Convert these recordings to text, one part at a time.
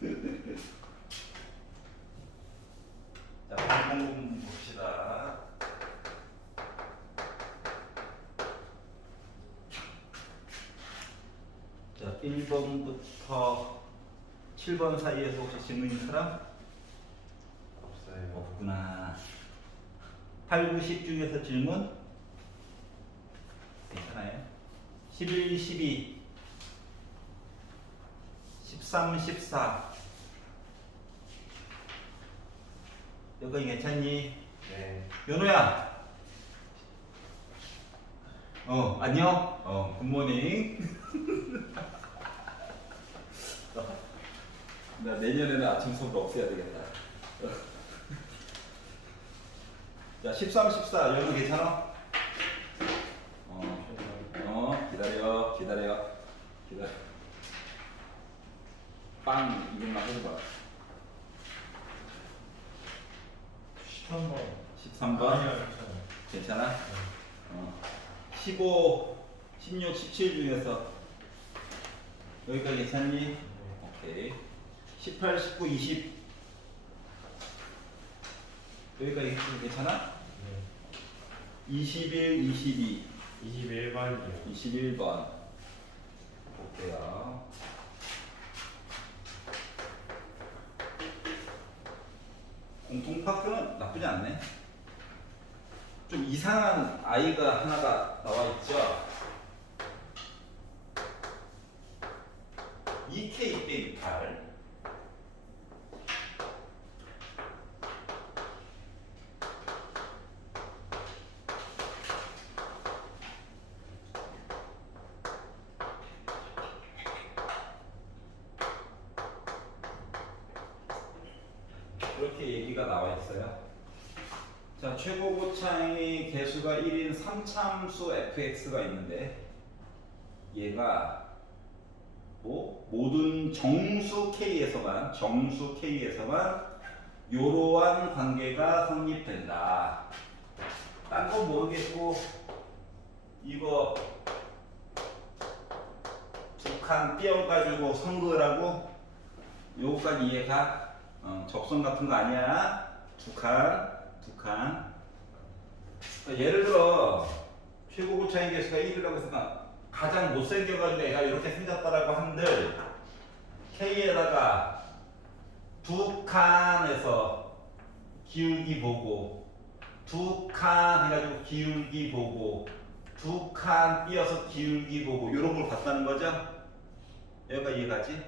자, 방법은 봅시다. 자, 1번부터 7번 사이에서 혹시 질문 있는 사람? 없어요. 없구나. 8, 9, 10 중에서 질문? 괜찮아요. 11, 12, 13, 14. 여기 괜찮니? 네. 연호야. 안녕. 굿모닝. 나 내년에는 아침 수업 없애야 되겠다. 자, 13, 14. 연호 괜찮아? 기다려. 빵, 이것만 해봐. 13번. 13번. 아니요, 괜찮아요. 괜찮아? 네. 15, 16, 17 중에서 여기까지 괜찮니? 네. 오케이. 18, 19, 20 여기까지 괜찮아? 네. 21, 22 21번이요. 21번 볼게요. 공통파크는 나쁘지 않네. 좀 이상한 아이가 하나가 나와 있죠. EK 빼기 8. 그렇게 얘기가 나와 있어요. 자, 최고 고차의 개수가 1인 3참수 fx가 있는데 얘가 모든 정수 k에서만 이러한 관계가 성립된다. 딴 건 모르겠고 이거 두 칸 띄어가지고 선거라고 요거까지 이해가? 접선 같은 거 아니야. 두 칸. 예를 들어 최고 고차의 개수가 1이라고 해서 가장 못생겨가지고 애가 이렇게 생겼다라고 한들 K에다가 두 칸에서 기울기 보고 두 칸 해가지고 기울기 보고 두 칸 띄어서 기울기 보고 이런 걸 봤다는 거죠. 여기가 이해가지?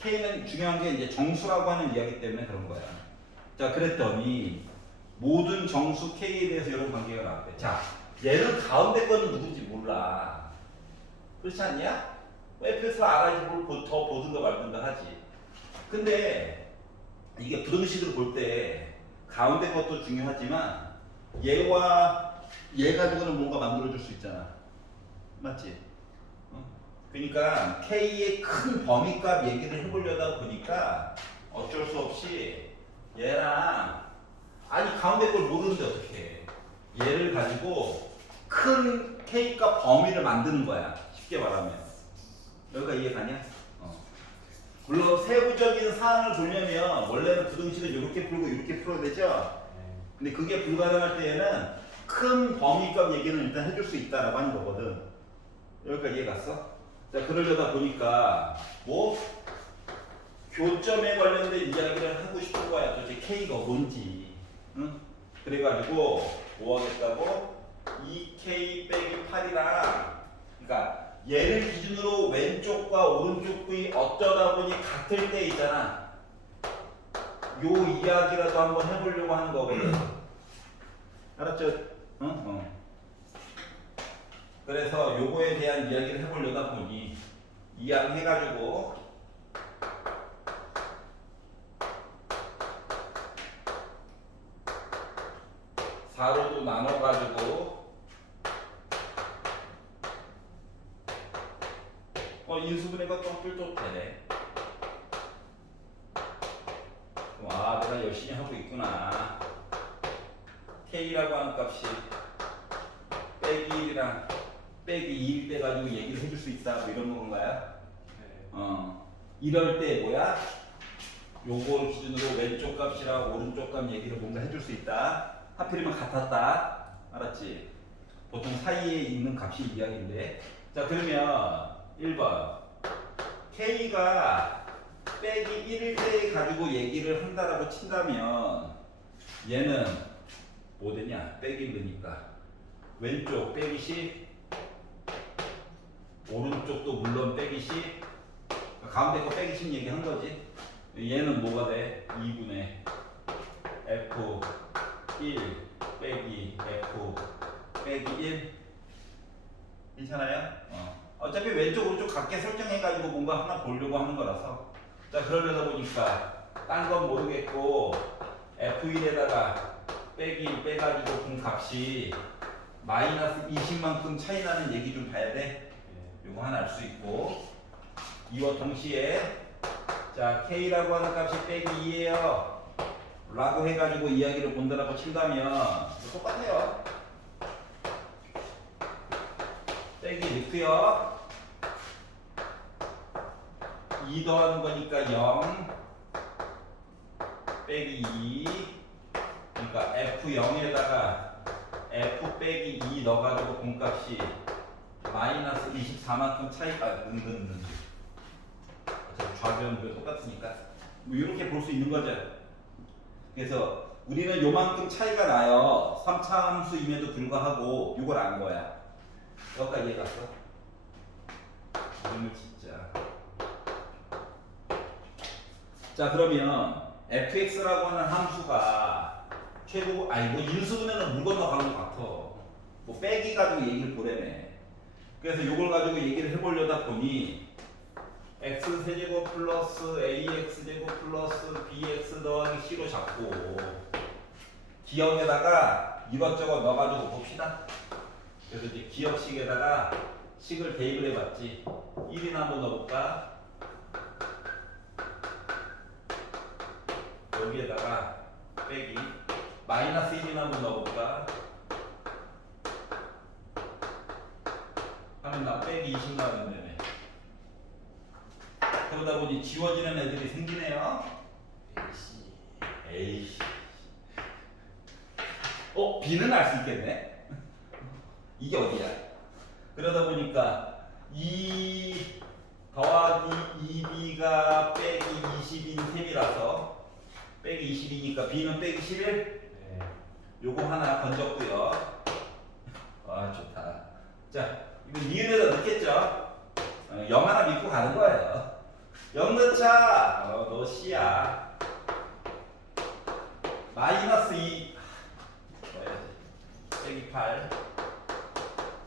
K는 중요한 게 이제 정수라고 하는 이야기 때문에 그런 거야. 자, 그랬더니 모든 정수 K에 대해서 이런 관계가 나왔대. 자, 얘는 가운데 거는 누군지 몰라. 그렇지 않냐? FS를 알아야지 뭘 더 보든가 말든가 하지. 근데 이게 부등식으로 볼 때 가운데 것도 중요하지만 얘와 얘 가지고는 뭔가 만들어줄 수 있잖아. 맞지? 그러니까 K의 큰 범위값 얘기를 해보려다 보니까 어쩔 수 없이 얘랑 아니 가운데 걸 모르는데 어떻게 얘를 가지고 큰 K값 범위를 만드는 거야. 쉽게 말하면 여기가 이해가냐? 물론 세부적인 사항을 보려면 원래는 부등식을 이렇게 풀고 이렇게 풀어야 되죠. 네. 근데 그게 불가능할 때에는 큰 범위값 얘기는 일단 해줄 수 있다라고 하는 거거든. 여기까지 이해 갔어? 자, 그러려다 보니까 교점에 관련된 이야기를 하고 싶은 거야. 도대체 K가 뭔지. 응? 그래가지고 뭐 하겠다고? 2K 빼기 8이랑 그러니까 얘를 기준으로 왼쪽과 오른쪽이 어쩌다 보니 같을 때 있잖아. 요 이야기라도 한번 해보려고 하는 거거든. 알았죠? 응? 그래서 요거에 대한 이야기를 해보려다 보니 이양해가지고 사로도 나눠가지고 인수분해가 또 되네. 와, 내가 열심히 하고 있구나. K라고 하는 값이 빼기 1이랑 빼기 2일 때 가지고 얘기를 해줄 수 있다. 뭐 이런 건가요? 네. 이럴 때 뭐야? 요걸 기준으로 왼쪽 값이랑 오른쪽 값 얘기를 뭔가 해줄 수 있다. 하필이면 같았다. 알았지? 보통 사이에 있는 값이 이야기인데. 자, 그러면 1번. K가 빼기 1일 때 가지고 얘기를 한다라고 친다면 얘는 뭐 되냐? 빼기 넣으니까. 왼쪽 빼기 10, 오른쪽도 물론 빼기 10, 가운데 거 빼기 10 얘기한 거지. 얘는 뭐가 돼? 2분의 F 1 빼기 F 빼기 1. 괜찮아요? 어차피 왼쪽 오른쪽 같게 설정해가지고 뭔가 하나 보려고 하는 거라서. 자, 그러려다 보니까 딴 건 모르겠고 F1에다가 빼기 1 빼가지고 본 값이 마이너스 20만큼 차이 나는 얘기 좀 봐야 돼. 요거 하나 알 수 있고, 이와 동시에 자, K라고 하는 값이 빼기 2예요 라고 해가지고 이야기를 본다라고 친다면 똑같아요. 빼기 넣고요. 2 더하는 거니까 0 빼기 2, 그러니까 F0에다가 F 빼기 2 넣어가지고 본값이 마이너스 24만큼 차이가 어차피 좌변도 똑같으니까 뭐 이렇게 볼 수 있는 거죠. 그래서 우리는 요만큼 차이가 나요. 3차 함수임에도 불구하고 이걸 안 거야. 여기까지 이해갔어? 그림을 진짜. 자, 그러면 fx라고 하는 함수가 최고, 아니 뭐 인수분해는 물 건너가는 것 같아. 뭐 빼기 가지고 얘기를 보래네. 그래서 요걸 가지고 얘기를 해보려다 보니 x 세제곱 플러스 ax 제곱 플러스 bx 더하기 c로 잡고 기억에다가 이것저것 넣어가지고 봅시다. 그래서 이제 기억식에다가 식을 대입을 해봤지. 1이나 한번 넣어볼까? 여기에다가 빼기 마이너스 1이나 한번 넣어볼까? 하면 나 빼기 20 나오는데 그러다 보니 지워지는 애들이 생기네요. 에이씨. B는 알 수 있겠네. 이게 어디야? 그러다 보니까 2 더하기 2B가 빼기 20인 셈이라서 빼기 20이니까 B는 빼기 11? 네. 요거 하나 건졌고요. 아, 좋다. 자, 이거 니은에다 넣겠죠? 0 하나 믿고 가는 거예요. 0 넣자. 너 C야. 마이너스 2 빼기 8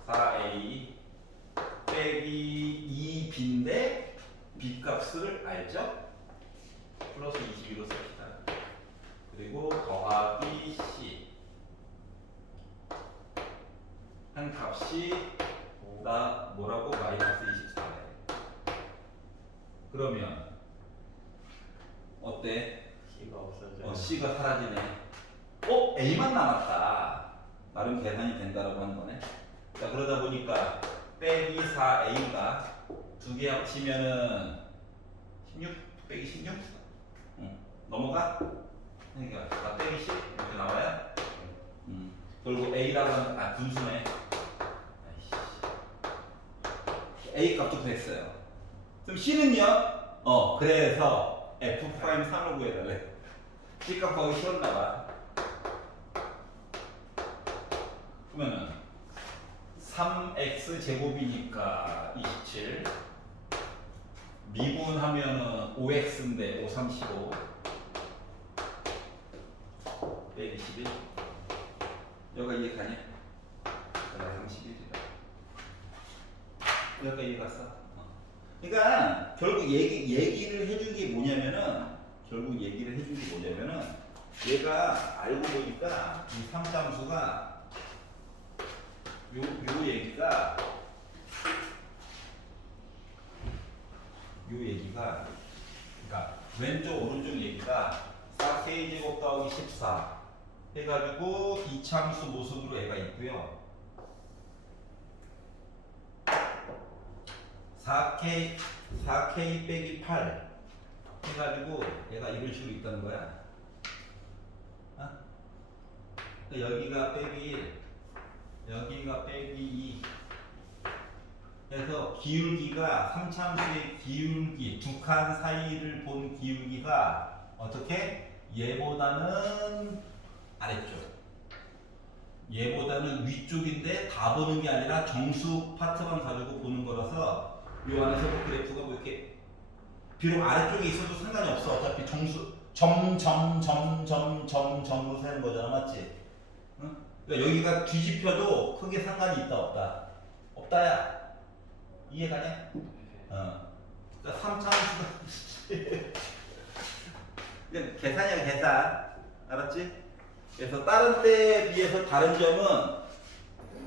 4A 빼기 2B인데 B 값을 알죠? 플러스 22로 씁시다. 그리고 더하기 C 한 값이 나 뭐라고? 마이너스 24래. 그러면 어때? C가 없어져. C가 사라지네. A만 남았다. 나름 계산이 된다라고 하는 거네. 자, 그러다 보니까 빼기 4A가 두 개 합치면은 16 빼기 16? 넘어가? 그러니까 나 빼기 10 이렇게 나와요? 그리고 A라고 하는 분수네. A 값도 구했어요. 그럼 C는요? 그래서 F'3을 구해달래. C 값 구하기 싫었나 봐. 그러면은 3x 제곱이니까 27 미분하면은 5x인데 5, 3, 15 빼기 11 여기가 이해 가냐? 여기가 31이다. 여기가 이해 갔어? 그러니까 결국 얘기를 해준 게 뭐냐면은 얘가 알고 보니까 이 3함수가 요 얘기가 그러니까 왼쪽 오른쪽 얘기가 4k제곱 더하기 14 해가지고 이참수 모습으로 애가 있고요. 4K 빼기 8 해가지고 얘가 이런 식으로 있다는 거야. 어? 여기가 빼기 1, 여기가 빼기 2 해서 기울기가 3참수의 기울기 두 칸 사이를 본 기울기가 어떻게? 얘보다는 아래쪽, 얘보다는 위쪽인데 다 보는 게 아니라 정수 파트만 가지고 보는 거라서 이 안에서 그래프가 뭐 이렇게 비록 아래쪽에 있어도 상관이 없어. 어차피 정수 점으로 세는 거잖아, 맞지? 응? 그러니까 여기가 뒤집혀도 크게 상관이 있다 없다? 없다야. 이해가냐? 어. 그러니까 3차원수가 그냥 계산이야, 계산. 알았지? 그래서 다른 때에 비해서 다른 점은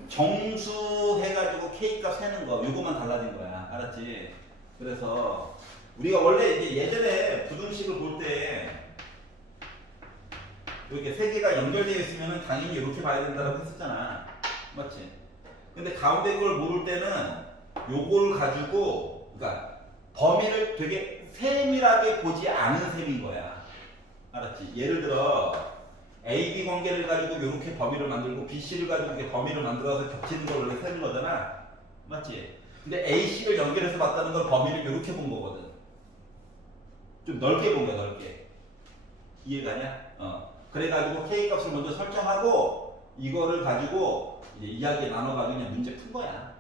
정수 해가지고 K값 세는 거, 요거만 달라진 거야. 알았지? 그래서 우리가 원래 이제 예전에 부등식을 볼 때 이렇게 세 개가 연결되어 있으면 당연히 이렇게 봐야 된다고 했었잖아. 맞지? 근데 가운데 걸 모를 때는 요걸 가지고, 그러니까 범위를 되게 세밀하게 보지 않은 셈인 거야. 알았지? 예를 들어 AB 관계를 가지고 이렇게 범위를 만들고 BC를 가지고 이렇게 범위를 만들어서 겹치는 걸 원래 세는 거잖아. 맞지? 근데 AC를 연결해서 봤다는 건 범위를 이렇게 본 거거든. 좀 넓게 본 거야, 넓게. 이해가냐? 그래가지고 K 값을 먼저 설정하고 이거를 가지고 이제 이야기 나눠가지고 그냥 문제 푼 거야.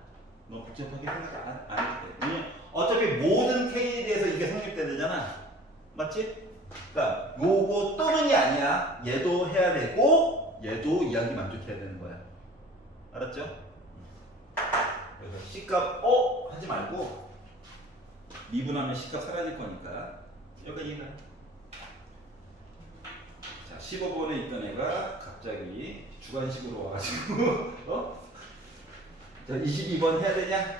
너무 복잡하게 생각 안 해도 돼. 왜냐면 어차피 모든 K에 대해서 이게 성립되잖아. 맞지? 그러니까 요거 또는이 아니야. 얘도 해야 되고 얘도 이야기 만족해야 되는 거야. 알았죠? 그래서 C값 하지 말고 미분하면 C값 사라질 거니까 여기까지 이해가. 자, 15번에 있던 애가 갑자기 주관식으로 와가지고 자, 22번 해야 되냐?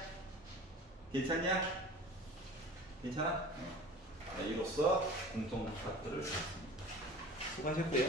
괜찮냐? 괜찮아? 자, 이로써 공통 파트를 줬습니다. 수고하셨고요.